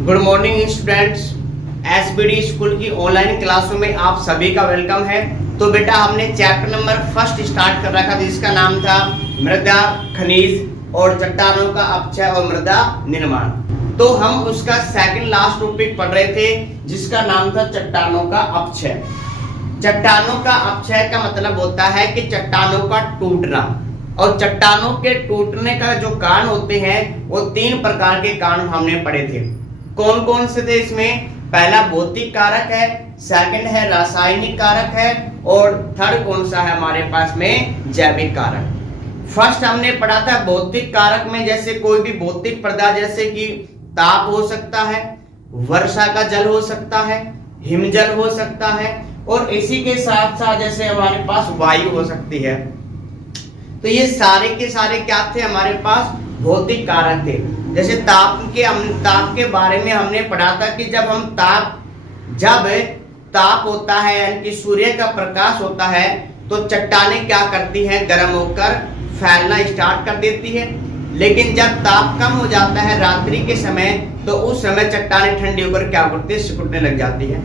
Good morning students. SBD school की online क्लासों में आप सभी का वेलकम है। तो बेटा हमने चैप्टर नंबर फर्स्ट स्टार्ट कर रखा था जिसका नाम था मृदा, खनिज और चट्टानों का अपक्षय और मृदा निर्माण। तो हम उसका सेकंड लास्ट टॉपिक पढ़ रहे थे जिसका नाम था चट्टानों का अपक्षय। चट्टानों का अपक्षय का मतलब होता है कि चट्टानों का टूटना, और चट्टानों के टूटने का जो कारण होते हैं वो तीन प्रकार के कारण हमने पढ़े थे। कौन कौन से थे इसमें? पहला भौतिक कारक है, सेकंड है रासायनिक कारक है, और थर्ड कौन सा है हमारे पास में? जैविक कारक। फर्स्ट हमने पढ़ा था भौतिक कारक में जैसे कोई भी भौतिक पदार्थ जैसे कि ताप हो सकता है, वर्षा का जल हो सकता है, हिमजल हो सकता है, और इसी के साथ साथ जैसे हमारे पास वायु हो सकती है। तो ये सारे के सारे क्या थे? हमारे पास भौतिक कारक थे। जैसे ताप के बारे में हमने पढ़ा था कि जब ताप होता है यानी कि सूर्य का प्रकाश होता है तो चट्टानें क्या करती हैं? गर्म होकर फैलना स्टार्ट कर देती है। लेकिन जब ताप कम हो जाता है रात्रि के समय तो उस समय चट्टानें ठंडी होकर क्या करती है? सिकुड़ने लग जाती है।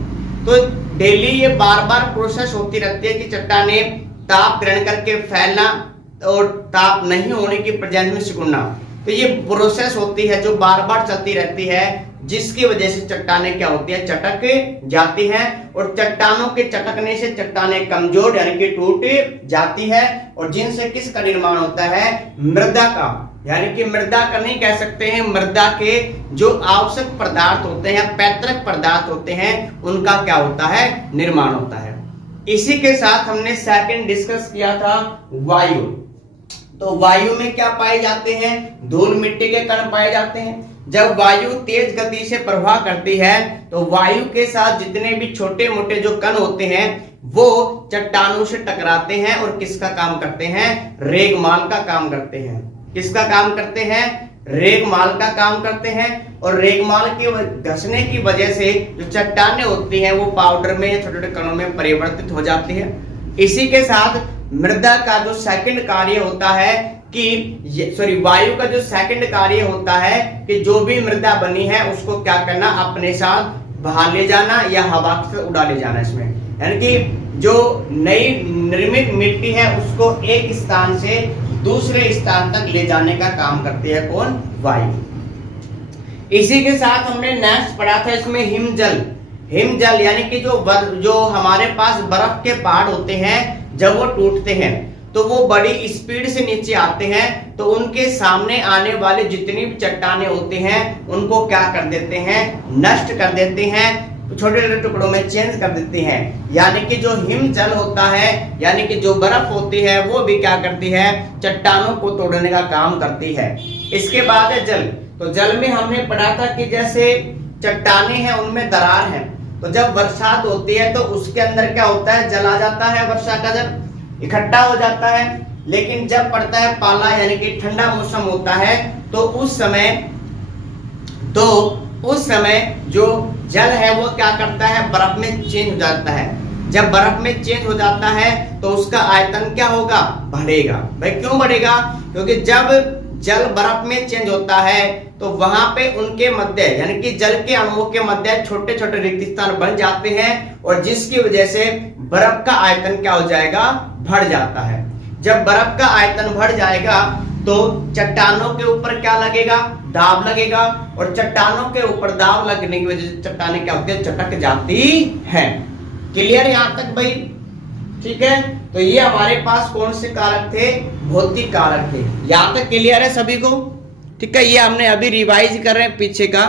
तो डेली ये बार बार प्रोसेस होती रहती है कि चट्टानें ताप ग्रहण करके फैलना और ताप नहीं होने की प्रेजेंस में सिकुड़ना। तो ये प्रोसेस होती है जो बार बार चलती रहती है, जिसकी वजह से चट्टानें क्या होती है? चटक जाती हैं, और चट्टानों के चटकने से चट्टानें कमजोर यानी कि टूट जाती है, और जिनसे किसका निर्माण होता है? मृदा का। यानी कि मृदा का नहीं कह सकते हैं, मृदा के जो आवश्यक पदार्थ होते हैं, पैतृक पदार्थ होते हैं, उनका क्या होता है? निर्माण होता है। इसी के साथ हमने सेकंड डिस्कस किया था वायु। तो वायु में क्या पाए जाते हैं? धूल मिट्टी के कण पाए जाते हैं। जब वायु तेज गति से प्रवाह करती है तो वायु के साथ जितने भी छोटे मोटे जो कण होते हैं वो चट्टानों से टकराते हैं और किसका काम करते हैं? रेगमाल का काम करते हैं। किसका काम करते हैं? रेगमाल का काम करते हैं। और रेगमाल के घसने की वजह से जो चट्टानें होती हैं वो पाउडर में छोटे छोटे कणों में परिवर्तित हो जाती है। इसी के साथ मृदा का जो सेकंड कार्य होता है कि वायु का जो सेकंड कार्य होता है कि जो भी मृदा बनी है उसको क्या करना? अपने साथ बाहर ले जाना या हवा से उड़ा ले जाना। इसमें यानी कि जो नई निर्मित मिट्टी है उसको एक स्थान से दूसरे स्थान तक ले जाने का काम करती है कौन? वायु। इसी के साथ हमने नेक्स्ट पढ़ा था इसमें हिमजल यानी कि जो हमारे पास बर्फ के पहाड़ होते हैं जब वो टूटते हैं तो वो बड़ी स्पीड से नीचे आते हैं, तो उनके सामने आने वाले जितनी भी चट्टानें होते हैं उनको क्या कर देते हैं? नष्ट कर देते हैं, छोटे छोटे टुकड़ों में चेंज कर देते हैं। यानी कि जो हिमजल होता है यानी कि जो बर्फ होती है वो भी क्या करती है? चट्टानों को तोड़ने का काम करती है। इसके बाद है जल। तो जल में हमने पढ़ा था कि जैसे चट्टानें हैं उनमें दरार है, तो जब बरसात होती है तो उसके अंदर क्या होता है? जल आ जाता है, वर्षा का जल इकट्ठा हो जाता है। लेकिन जब पड़ता है पाला यानी कि ठंडा मौसम होता है तो उस समय जो जल है वो क्या करता है? बर्फ में चेंज हो जाता है। जब बर्फ में चेंज हो जाता है तो उसका आयतन क्या होगा? बढ़ेगा। भाई क्यों बढ़ेगा? क्योंकि जब जल बर्फ में चेंज होता है तो वहां पे उनके मध्य यानी कि जल के अणुओं के मध्य छोटे छोटे रिक्त स्थान बन जाते हैं, और जिसकी वजह से बर्फ का आयतन क्या हो जाएगा? बढ़ जाता है। जब बर्फ का आयतन बढ़ जाएगा तो चट्टानों के ऊपर क्या लगेगा? दाब लगेगा, और चट्टानों के ऊपर दाब लगने की वजह से चट्टानें क्या होती है? चटक जाती हैं। क्लियर यहां तक भाई? ठीक है। तो ये हमारे पास कौन से कारक थे? भौतिक कारक थे। यहां तक क्लियर है सभी को? ठीक है। ये हमने अभी रिवाइज कर रहे हैं पीछे का।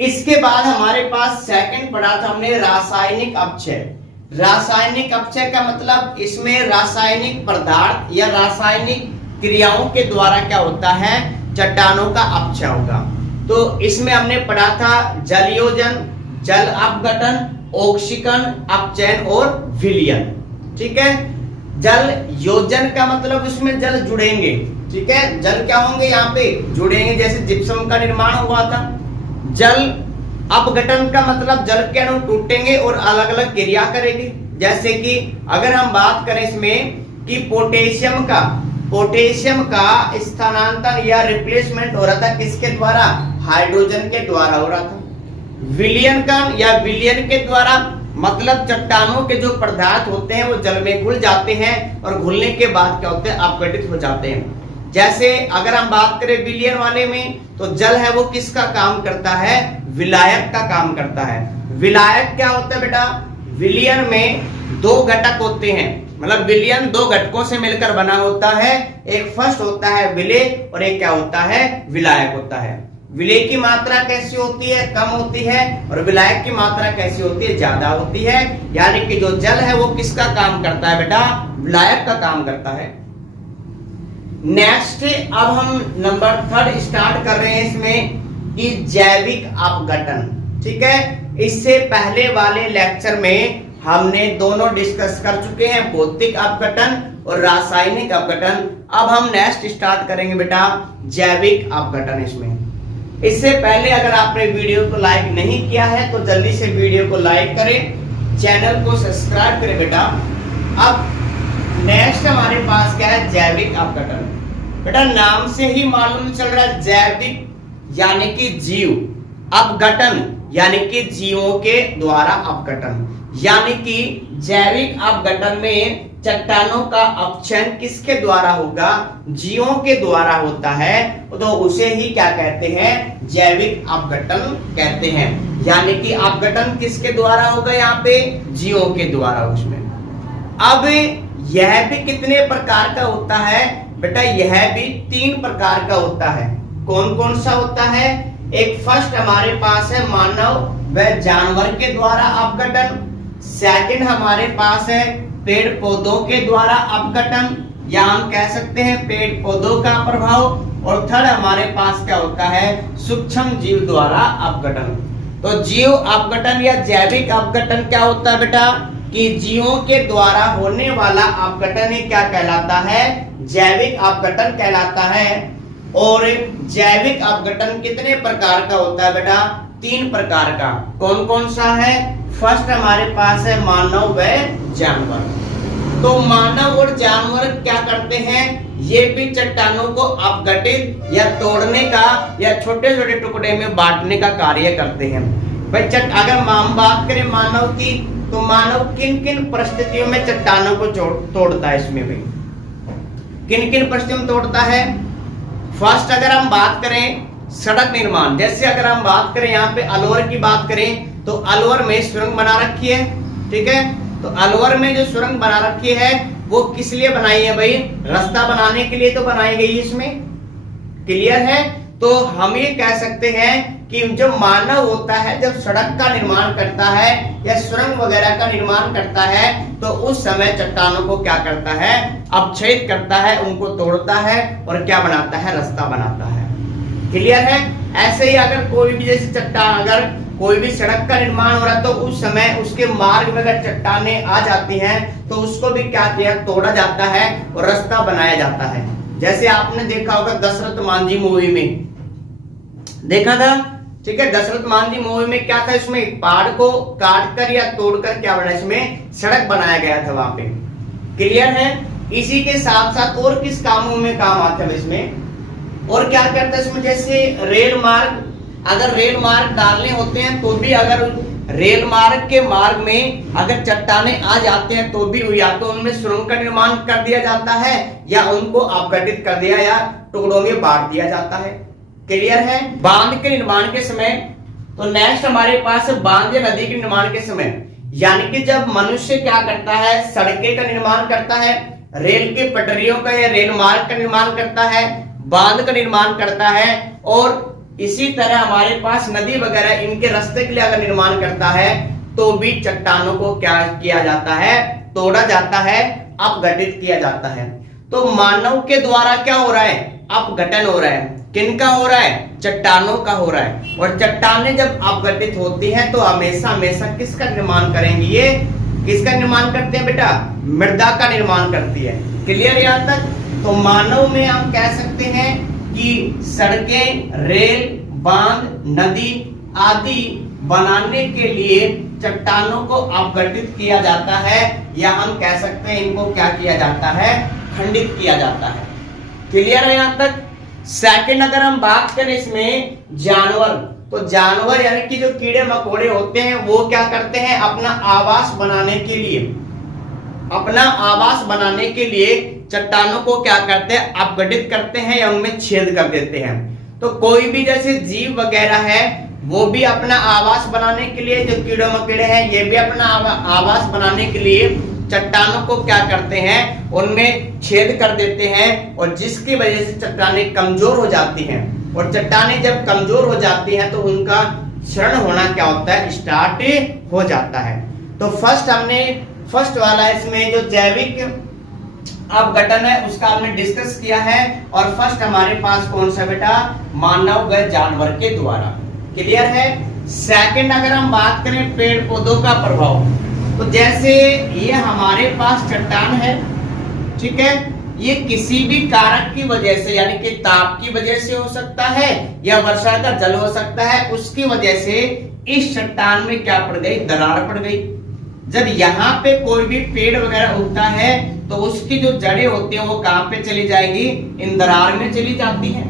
इसके बाद हमारे पास सेकंड पढ़ा था हमने रासायनिक अपक्षय। रासायनिक अपक्षय का मतलब इसमें रासायनिक पदार्थ या रासायनिक क्रियाओं के द्वारा क्या होता है? चट्टानों का अपक्षय होगा। तो इसमें हमने पढ़ा था जलयोजन, जल अपघटन, ऑक्सीकरण, अपचयन और विलयन। ठीक है। जल योजन का मतलब इसमें जल जुड़ेंगे। ठीक है। जल क्या होंगे? यहाँ पे जुड़ेंगे, जैसे जिप्सम का निर्माण हुआ था। जल अपघटन का मतलब जल के अणु टूटेंगे और अलग अलग क्रिया करेंगे। जैसे कि अगर हम बात करें इसमें कि पोटेशियम का स्थानांतरण या रिप्लेसमेंट हो रहा था किसके द्वारा? हाइड्रोजन के द्वारा हो रहा था। विलयन का या विलयन के द्वारा मतलब चट्टानों के जो पदार्थ होते हैं वो जल में घुल जाते हैं और घुलने के बाद क्या होते हैं, अपघटित हो जाते हैं। जैसे अगर हम बात करें विलयन वाले में, तो जल है वो किसका काम करता है, विलायक का काम करता है। विलायक क्या होता है बेटा, विलयन में दो घटक होते हैं, मतलब विलयन दो घटकों से मिलकर बना होता है। एक फर्स्ट होता है विलेय और एक क्या होता है, विलायक होता है। विलेय की मात्रा कैसी होती है, कम होती है, और विलायक की मात्रा कैसी होती है, ज्यादा होती है। यानी कि जो जल है वो किसका काम करता है बेटा, विलायक का काम करता है। नेक्स्ट अब हम नंबर 3 स्टार्ट कर रहे हैं इसमें कि जैविक अपघटन। ठीक है, इससे पहले वाले लेक्चर में हमने दोनों डिस्कस कर चुके हैं, भौतिक अपघटन और रासायनिक अपघटन। अब हम नेक्स्ट स्टार्ट करेंगे बेटा जैविक अपघटन। इससे पहले अगर आपने वीडियो को लाइक नहीं किया है तो जल्दी से वीडियो को लाइक करें, चैनल को सब्सक्राइब करें बेटा। अब नेक्स्ट हमारे पास क्या है, जैविक अपघटन। बेटा नाम से ही मालूम चल रहा है, जैविक यानी कि जीव, अपघटन यानी कि जीवों के द्वारा अपघटन। यानी कि जैविक अपघटन में चट्टानों का अपक्षय किसके द्वारा होगा, जीवों के द्वारा होता है, तो उसे ही क्या कहते हैं, जैविक अपघटन कहते हैं। यानी कि अपघटन किसके द्वारा होगा, यहाँ पे जीवों के द्वारा। उसमें अब यह भी कितने प्रकार का होता है बेटा, यह भी 3 प्रकार का होता है। कौन कौन सा होता है, एक फर्स्ट हमारे पास है मानव व जानवर के द्वारा अपघटन। सेकंड हमारे पास है पेड़ पौधों के द्वारा अपघटन, या हम कह सकते हैं पेड़ पौधों का प्रभाव। और थर्ड हमारे पास क्या होता है, सूक्ष्म जीव द्वारा अपघटन। तो जीव अपघटन या जैविक अपघटन क्या होता है बेटा, कि जीवों के द्वारा होने वाला अपघटन ही क्या कहलाता है, जैविक अपघटन कहलाता है। और जैविक अपघटन कितने प्रकार का होता है बेटा, 3 प्रकार का। कौन कौन सा है, फर्स्ट हमारे पास है मानव व जानवर। तो मानव और जानवर क्या करते हैं, ये भी चट्टानों को अपघटित या तोड़ने का या छोटे छोटे टुकड़े में बांटने का कार्य करते हैं। भाई अगर हम बात करें मानव की, तो मानव किन किन परिस्थितियों में चट्टानों को तोड़ता है, इसमें भी किन किन परिस्थितियों में तोड़ता है। फर्स्ट अगर हम बात करें सड़क निर्माण, जैसे अगर हम बात करें यहाँ पे अलवर की बात करें, तो अलवर में सुरंग बना रखी है। ठीक है, तो अलवर में जो सुरंग बना रखी है वो किस लिए बनाई है भाई, रास्ता बनाने के लिए तो बनाई गई। इसमें क्लियर है। तो हम ये कह सकते हैं कि जो मानव होता है जब सड़क का निर्माण करता है या सुरंग वगैरह का निर्माण करता है, तो उस समय चट्टानों को क्या करता है, अपच्छेद करता है, उनको तोड़ता है और क्या बनाता है, रास्ता बनाता है। क्लियर है। ऐसे ही अगर कोई भी जैसे चट्टान, अगर कोई भी सड़क का निर्माण हो रहा है तो उस समय उसके मार्ग में अगर चट्टानें आ जाती हैं तो उसको भी क्या किया, तोड़ा जाता है और रास्ता बनाया जाता है। जैसे आपने देखा होगा दशरथ मांझी मूवी में देखा था। ठीक है, दशरथ मांझी मूवी में क्या था, इसमें पहाड़ को काट कर या तोड़कर क्या बना, इसमें सड़क बनाया गया था वहां पे। क्लियर है। इसी के साथ साथ और किस कामों में काम आता है इसमें, और क्या करता है इसमें, जैसे रेल मार्ग, अगर रेल मार्ग डालने होते हैं तो भी अगर रेल मार्ग के मार्ग में अगर चट्टानें आ जाते हैं तो भी या तो उनमें सुरंग का निर्माण कर दिया जाता है या उनको अपघटित कर दिया या टुकड़ों में बांट दिया जाता है। क्लियर है। बांध के निर्माण के समय, तो नेक्स्ट हमारे पास बांध या नदी के निर्माण के समय, यानी कि जब मनुष्य क्या करता है, सड़कें का निर्माण करता है, रेल के पटरियों का या रेल मार्ग का निर्माण करता है, बांध का निर्माण करता है, और इसी तरह हमारे पास नदी वगैरह इनके रास्ते के लिए अगर निर्माण करता है तो भी चट्टानों को क्या किया जाता है, तोड़ा जाता है, अपघटित किया जाता है। तो मानव के द्वारा क्या हो रहा है, अपघटन हो रहा है। किनका हो रहा है, चट्टानों का हो रहा है। और चट्टानें जब अपघटित होती हैं तो हमेशा हमेशा किसका निर्माण करेंगी, ये किसका निर्माण करते हैं बेटा, मृदा का निर्माण करती है। क्लियर यहाँ तक। तो मानव में हम कह सकते हैं कि सड़कें, रेल, बांध, नदी आदि बनाने के लिए चट्टानों को अपघटित किया जाता है, या हम कह सकते हैं इनको क्या किया जाता है, खंडित किया जाता है। क्लियर है यहाँ तक। सेकंड अगर हम बात करें इसमें जानवर, तो जानवर यानी कि जो कीड़े मकोड़े होते हैं वो क्या करते हैं, अपना आवास बनाने के लिए चट्टानों को क्या करते हैं, अपघटित करते हैं या उनमें छेद कर देते हैं। तो कोई भी जैसे जीव वगैरह है वो भी अपना आवास बनाने के लिए, जो कीड़े मकोड़े हैं ये भी अपना आवास बनाने के लिए चट्टानों को क्या करते हैं, उनमें छेद कर देते हैं, और जिसकी वजह से चट्टानें कमजोर हो जाती हैं। और चट्टानें जब कमजोर हो जाती हैं तो उनका क्षरण होना क्या होता है, स्टार्ट हो जाता है। तो फर्स्ट वाला इसमें जो जैविक अपघटन है उसका हमने डिस्कस किया है। और फर्स्ट हमारे पास कौन सा बेटा, मानव व जानवर के द्वारा। क्लियर है। सेकंड अगर हम बात करें पेड़ पौधों का प्रभाव, तो जैसे ये हमारे पास चट्टान है, ठीक है, ये किसी भी कारक की वजह से यानी कि ताप की वजह से हो सकता है या वर्षा का जल हो सकता है, उसकी वजह से इस चट्टान में क्या पड़ गई, दरार पड़ गई। जब यहाँ पे कोई भी पेड़ वगैरह उगता है तो उसकी जो जड़ें होती हैं वो कहां पे चली जाएगी, इन दरार में चली जाती हैं।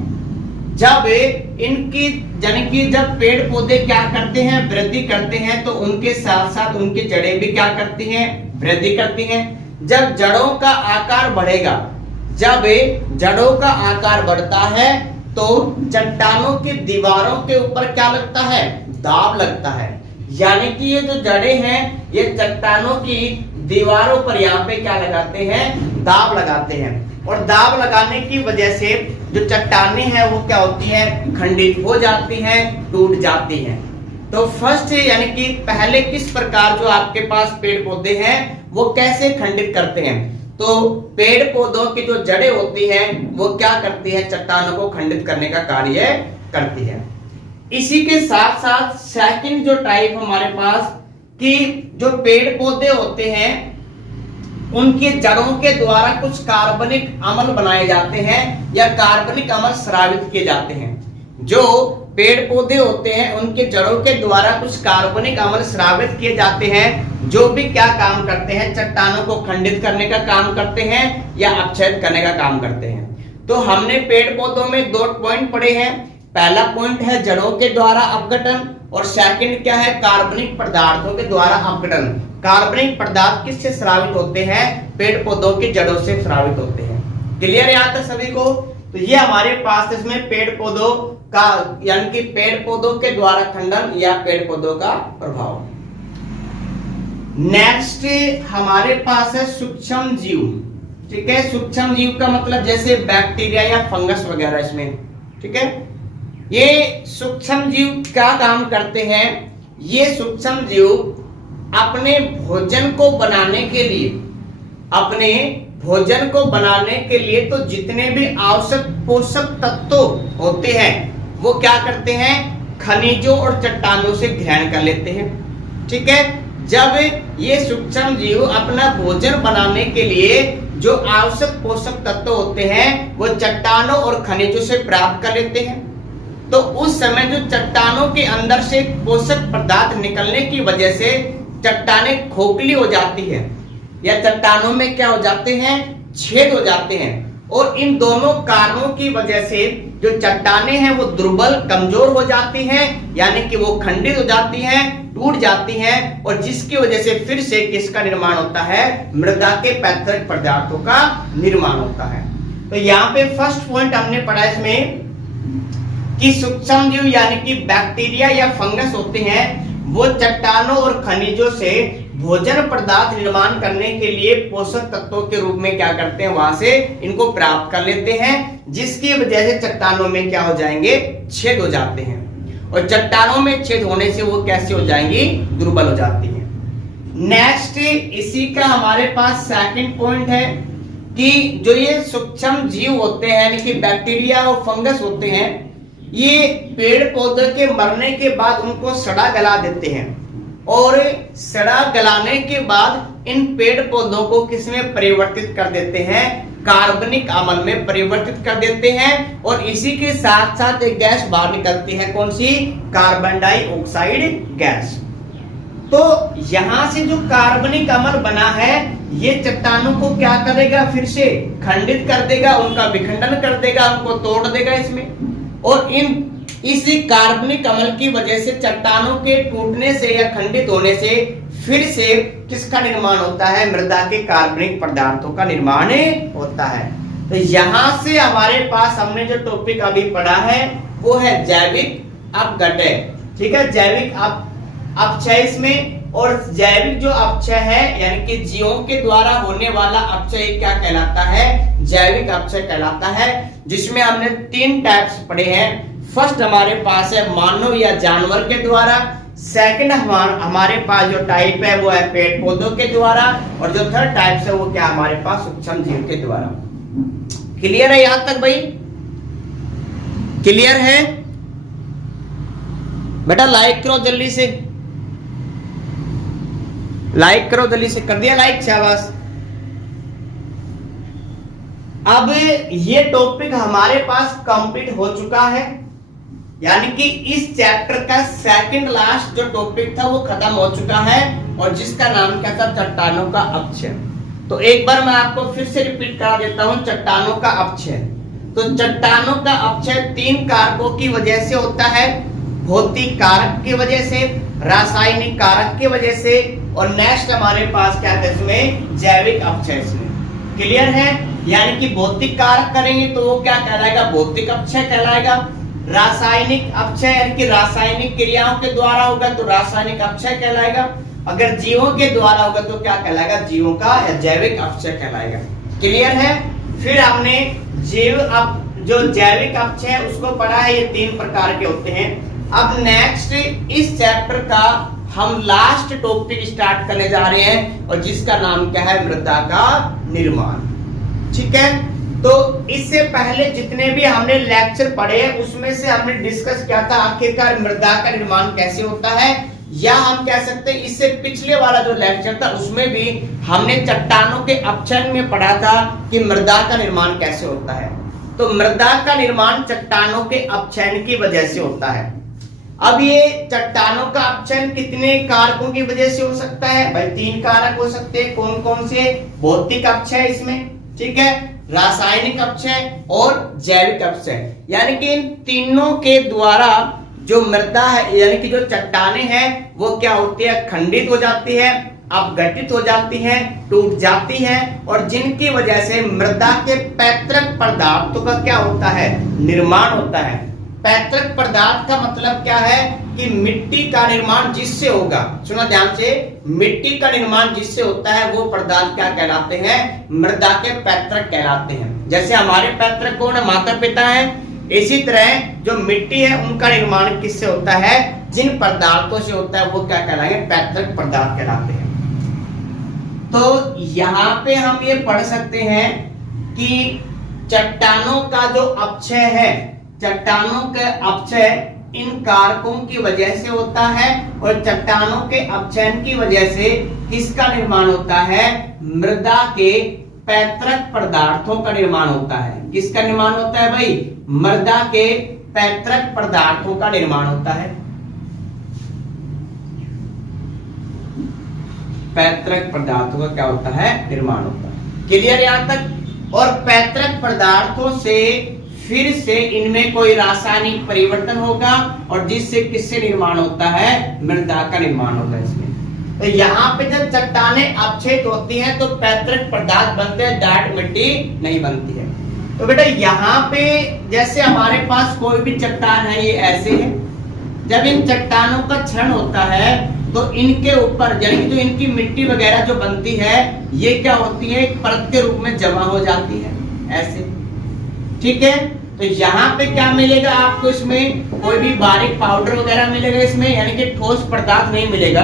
जब इनकी यानी कि जब पेड़ पौधे क्या करते हैं, वृद्धि करते हैं, तो उनके साथ साथ उनकी जड़ें भी क्या करती हैं, वृद्धि करती हैं। जब जड़ों का आकार बढ़ेगा, जब जड़ों का आकार बढ़ता है तो चट्टानों की दीवारों के ऊपर क्या लगता है, दाब लगता है। यानी कि ये जो जड़ें हैं ये चट्टानों की दीवारों पर यहाँ पे क्या लगाते हैं, दाब लगाते हैं। और दाब लगाने की वजह से जो चट्टानें हैं वो क्या होती हैं, खंडित हो जाती हैं, टूट जाती हैं। तो फर्स्ट यानी कि पहले किस प्रकार जो आपके पास पेड़ पौधे हैं वो कैसे खंडित करते हैं, तो पेड़ पौधों की जो जड़ें होती हैं वो क्या करती है, चट्टानों को खंडित करने का कार्य करती है। इसी के साथ साथ सेकंड जो टाइप हमारे पास कि जो पेड़ पौधे होते हैं उनके जड़ों के द्वारा कुछ कार्बनिक अम्ल बनाए जाते हैं या कार्बनिक अम्ल स्रावित किए जाते हैं। जो पेड़ पौधे होते हैं उनके जड़ों के द्वारा कुछ कार्बनिक अम्ल स्रावित किए जाते हैं, जो भी क्या काम करते हैं, चट्टानों को खंडित करने का काम करते हैं या अपच्छेद करने का काम करते हैं। तो हमने पेड़ पौधों में 2 पॉइंट पढ़े हैं। पहला पॉइंट है जड़ों के द्वारा अपघटन और सेकंड क्या है, कार्बनिक पदार्थों के द्वारा अपघटन। कार्बनिक पदार्थ किससे स्रावित होते हैं, पेड़ पौधों की जड़ों से स्रावित होते हैं। क्लियर है यहाँ तक सभी को। तो ये हमारे पास इसमें पेड़ पौधों का यानी कि पेड़ पौधों के द्वारा खंडन या पेड़ पौधों का प्रभाव। नेक्स्ट हमारे पास है सूक्ष्म जीव। ठीक है, सूक्ष्म जीव का मतलब जैसे बैक्टीरिया या फंगस वगैरह इसमें। ठीक है, ये सूक्ष्म जीव क्या काम करते हैं, ये सूक्ष्म जीव अपने भोजन को बनाने के लिए तो जितने भी आवश्यक पोषक तत्व होते हैं वो क्या करते हैं, खनिजों और चट्टानों से ग्रहण कर लेते हैं। ठीक है, जब ये सूक्ष्म जीव अपना भोजन बनाने के लिए जो आवश्यक पोषक तत्व होते हैं वो चट्टानों और खनिजों से प्राप्त कर लेते हैं, तो उस समय जो चट्टानों के अंदर से पोषक पदार्थ निकलने की वजह से चट्टानें खोखली हो जाती है या चट्टानों में क्या हो जाते हैं, छेद हो जाते हैं। और इन दोनों कारणों की वजह से जो चट्टानें हैं वो दुर्बल कमजोर हो जाती हैं, यानी कि वो खंडित हो जाती हैं, टूट जाती हैं, और जिसकी वजह से फिर से किसका निर्माण होता है, मृदा के पैतृक पदार्थों का निर्माण होता है। तो यहाँ पे फर्स्ट पॉइंट हमने पढ़ा इसमें कि सूक्ष्म जीव यानी कि बैक्टीरिया या फंगस होते हैं वो चट्टानों और खनिजों से भोजन पदार्थ निर्माण करने के लिए पोषक तत्वों के रूप में क्या करते हैं, वहां से इनको प्राप्त कर लेते हैं, जिसकी वजह से चट्टानों में क्या हो जाएंगे, छेद हो जाते हैं। और चट्टानों में छेद होने से वो कैसे हो जाएंगी, दुर्बल हो जाती है। नेक्स्ट इसी का हमारे पास सेकंड पॉइंट है कि जो ये सूक्ष्म जीव होते हैं यानी कि बैक्टीरिया और फंगस होते हैं, ये पेड़ पौधे के मरने के बाद उनको सड़ा गला देते हैं, और सड़ा गलाने के बाद इन पेड़ पौधों को किसमें परिवर्तित कर देते हैं, कार्बनिक अम्ल में परिवर्तित कर देते हैं। और इसी के साथ साथ एक गैस बाहर निकलती है, कौन सी, कार्बन डाइऑक्साइड गैस। तो यहां से जो कार्बनिक अम्ल बना है ये चट्टानों को क्या करेगा, फिर से खंडित कर देगा, उनका विखंडन कर देगा, उनको तोड़ देगा इसमें। और इसी कार्बनिक अम्ल की वजह से चट्टानों के टूटने से या खंडित होने से फिर से किसका निर्माण होता है, मृदा के कार्बनिक पदार्थों का निर्माण होता है। तो यहां से हमारे पास हमने जो टॉपिक अभी पढ़ा है वो है जैविक अपघटय। ठीक है, जैविक अपक्षय इसमें। और जैविक जो अपक्षय है यानी कि जीवों के द्वारा होने वाला अपक्षय क्या कहलाता है, जैविक अपक्षय कहलाता है, जिसमें हमने 3 टाइप्स पढ़े हैं। फर्स्ट हमारे पास है मानव या जानवर के द्वारा, सेकंड हमारे पास जो टाइप है वो है पेड़ पौधों के द्वारा, और जो थर्ड टाइप है वो क्या हमारे पास सूक्ष्म जीव के द्वारा। क्लियर है यहां तक भाई? क्लियर है बेटा? लाइक करो जल्दी से, लाइक करो जल्दी से। कर दिया लाइक? शाबाश। अब ये टॉपिक हमारे पास कंप्लीट हो चुका है, यानी कि इस चैप्टर का सेकंड लास्ट जो टॉपिक था वो खत्म हो चुका है, और जिसका नाम क्या था, चट्टानों का अपक्षय। तो एक बार मैं आपको फिर से रिपीट करा देता हूं, चट्टानों का अपक्षय। तो चट्टानों का अपक्षय 3 कारकों की वजह से होता है, भौतिक कारक की वजह से, रासायनिक कारक की वजह से, और नेक्स्ट हमारे पास क्या है इसमें, जैविक अपक्षय इसमें। क्लियर है? यानी कि भौतिक कारक करेंगे तो वो क्या कहलाएगा, भौतिक अपक्षय कहलाएगा। रासायनिक अपक्षय यानी कि रासायनिक क्रियाओं के द्वारा होगा तो रासायनिक अपक्षय कहलाएगा। अगर जीवों के द्वारा होगा तो क्या कहलाएगा, जीवों का या जैविक अपक्षय कहलाएगा। क्लियर है? फिर हमने जो जैविक अपक्षय है उसको पढ़ा है, ये 3 प्रकार के होते हैं। अब नेक्स्ट इस चैप्टर का हम लास्ट टॉपिक स्टार्ट करने जा रहे हैं, और जिसका नाम क्या है, मृदा का निर्माण। ठीक है, तो इससे पहले जितने भी हमने लेक्चर पढ़े उसमें से हमने डिस्कस किया था आखिरकार मृदा का निर्माण कैसे होता है, या हम कह सकते हैं इससे पिछले वाला जो लेक्चर था उसमें भी हमने चट्टानों के अपक्षय में पढ़ा था कि मृदा का निर्माण कैसे होता है। तो मृदा का निर्माण चट्टानों के अपक्षय की वजह से होता है। अब ये चट्टानों का अपक्षय कितने कारकों की वजह से हो सकता है भाई? 3 कारक हो सकते हैं। कौन कौन से? भौतिक अपक्षय इसमें, ठीक है, रासायनिक अपक्षय और जैविक अपक्षय। यानी कि इन तीनों के द्वारा जो मृदा है यानी कि जो चट्टानें हैं वो क्या होती है, खंडित हो जाती है, अपघटित हो जाती है, टूट जाती है, और जिनकी वजह से मृदा के पैतृक पदार्थों का क्या होता है, निर्माण होता है। पैतृक पदार्थ का मतलब क्या है कि मिट्टी का निर्माण जिससे होगा, सुना ध्यान से, मिट्टी का निर्माण जिससे होता है वो पदार्थ क्या कहलाते हैं, मृदा के पैतृक कहलाते हैं। जैसे हमारे पैतृक कौन है, माता पिता है, इसी तरह जो मिट्टी है उनका निर्माण किससे होता है, जिन पदार्थों से होता है वो क्या कहलाएंगे, पैतृक पदार्थ कहलाते हैं। तो यहाँ पे हम ये पढ़ सकते हैं कि चट्टानों का जो अपक्षय है, चट्टानों के अपक्षय इन कारकों की वजह से होता है, और चट्टानों के अपक्षय की वजह से किसका निर्माण होता है, मृदा के पैतृक पदार्थों का निर्माण होता है। किसका निर्माण होता है भाई, मृदा के पैतृक पदार्थों का निर्माण होता है। पैतृक पदार्थों का क्या होता है, निर्माण होता है। क्लियर यहां तक? और पैतृक पदार्थों से फिर से इनमें कोई रासायनिक परिवर्तन होगा, और जिससे किससे निर्माण होता है, मृदा का निर्माण होता है इसमें। तो यहाँ पे जब चट्टानें अपक्षयित होती हैं तो पैतृक पदार्थ बनते हैं, डाट मिट्टी नहीं बनती है। तो बेटा यहाँ पे जैसे हमारे पास कोई भी चट्टान है, ये ऐसे है, जब इन चट्टानों का क्षरण होता है तो इनके ऊपर यानी जो इनकी मिट्टी वगैरह जो बनती है ये क्या होती है, एक परत के रूप में जमा हो जाती है ऐसे। ठीक है, तो यहाँ पे क्या मिलेगा आपको, इसमें कोई भी बारीक पाउडर वगैरह मिलेगा इसमें, यानी कि ठोस पदार्थ नहीं मिलेगा।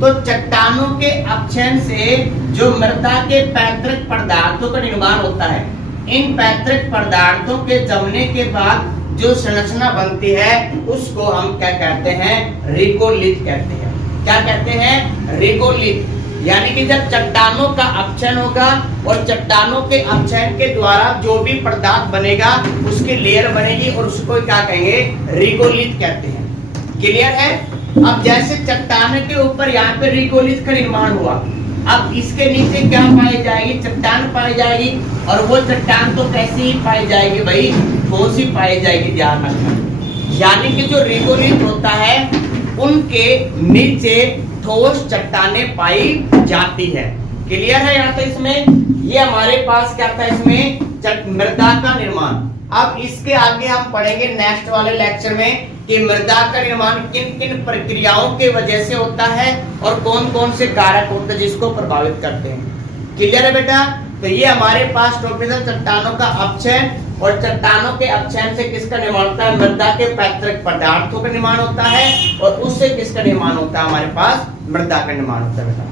तो चट्टानों के अपक्षय से जो मृदा के पैतृक पदार्थों का निर्माण होता है, इन पैतृक पदार्थों के जमने के बाद जो संरचना बनती है उसको हम क्या कहते हैं, रिकोलिथ कहते हैं। क्या कहते हैं, रिकोलिथ। यानी कि जब चट्टानों का अपक्षय होगा और चट्टानों के अपक्षय के द्वारा जो भी पदार्थ बनेगा उसकी लेयर बनेगी और उसको क्या कहेंगे, रिकोलिथ कहते हैं। क्लियर है? अब जैसे चट्टान के ऊपर यहाँ पे रिकोलिथ का निर्माण हुआ, अब इसके नीचे क्या पाई जाएगी? चट्टान पाई जाएगी। और वो चट्टान तो कैसी ही पाई जाएगी भाई? ठोस ही पाई जाएगी, ध्यान रखना। यानी कि जो रिकोलिथ होता है उनके नीचे ठोस चट्टानें पाई जाती है। क्लियर है यहाँ तक? इसमें ये हमारे पास क्या था, इसमें मृदा का निर्माण। अब इसके आगे हम पढ़ेंगे नेक्स्ट वाले लेक्चर में कि मृदा का निर्माण किन किन प्रक्रियाओं के वजह से होता है और कौन कौन से कारक होते हैं जिसको प्रभावित करते हैं। क्लियर है बेटा? तो ये हमारे पास टॉपिक है चट्टानों का अपक्षय, और चट्टानों के अपक्षय से किसका निर्माण होता है? मृदा के पैतृक पदार्थों का निर्माण होता है, और उससे किसका निर्माण होता है? हमारे पास मृदा का निर्माण होता है बेटा।